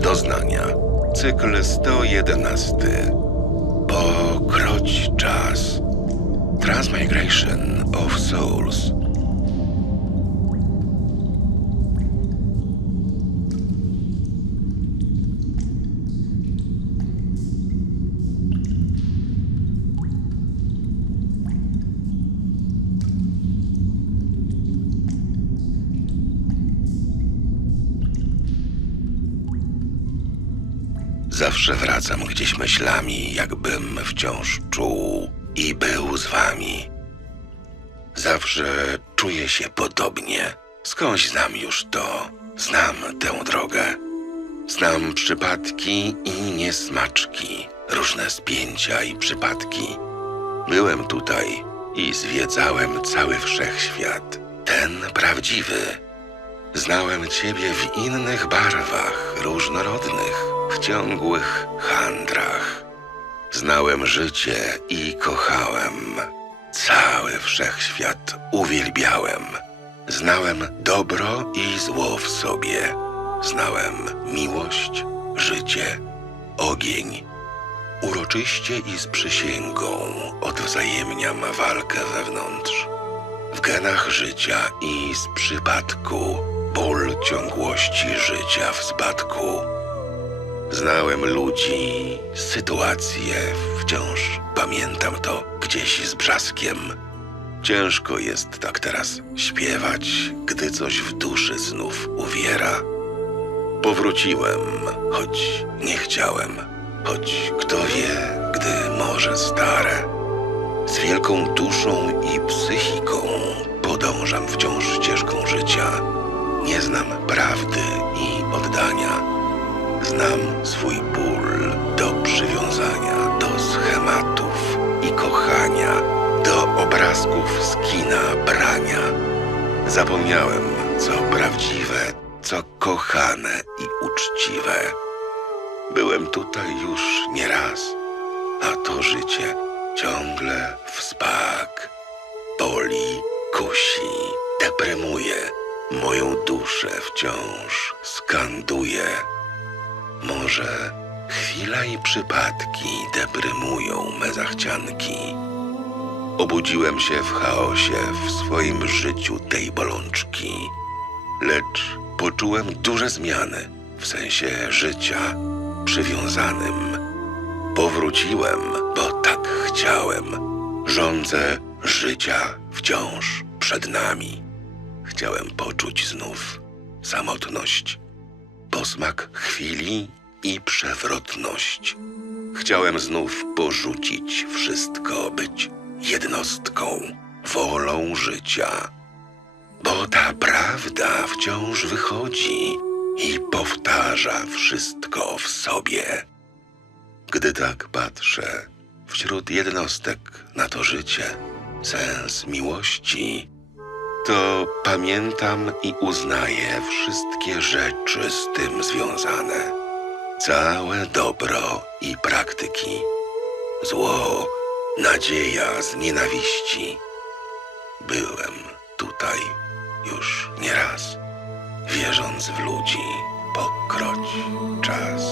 Doznania. Cykl 111. Pokroć czas. Transmigration of Souls. Zawsze wracam gdzieś myślami, jakbym wciąż czuł i był z wami. Zawsze czuję się podobnie. Skądś znam już to. Znam tę drogę. Znam przypadki i niesmaczki, różne spięcia i przypadki. Byłem tutaj i zwiedzałem cały wszechświat. Ten prawdziwy. Znałem ciebie w innych barwach, różnorodnych, w ciągłych handrach. Znałem życie i kochałem. Cały wszechświat uwielbiałem. Znałem dobro i zło w sobie. Znałem miłość, życie, ogień. Uroczyście i z przysięgą odwzajemniam walkę wewnątrz. W genach życia i z przypadku ból ciągłości życia w spadku. Znałem ludzi, sytuacje, wciąż pamiętam to gdzieś z brzaskiem. Ciężko jest tak teraz śpiewać, gdy coś w duszy znów uwiera. Powróciłem, choć nie chciałem, choć kto wie, gdy może stare. Z wielką duszą i psychiką podążam wciąż ścieżką życia. Nie znam prawdy i oddania. Znam swój ból do przywiązania, do schematów i kochania, do obrazków z kina brania. Zapomniałem, co prawdziwe, co kochane i uczciwe. Byłem tutaj już nieraz, a to życie ciągle w. Boli, kusi, deprymuje, moją duszę wciąż skanduje. Może chwila i przypadki deprymują me zachcianki. Obudziłem się w chaosie w swoim życiu tej bolączki, lecz poczułem duże zmiany w sensie życia przywiązanym. Powróciłem, bo tak chciałem. Rządzę życia wciąż przed nami. Chciałem poczuć znów samotność, posmak chwili i przewrotność. Chciałem znów porzucić wszystko, być jednostką, wolą życia. Bo ta prawda wciąż wychodzi i powtarza wszystko w sobie. Gdy tak patrzę wśród jednostek na to życie, sens miłości, to pamiętam i uznaję wszystkie rzeczy z tym związane. Całe dobro i praktyki, zło, nadzieja z nienawiści. Byłem tutaj już nieraz, wierząc w ludzi, pokroć czas.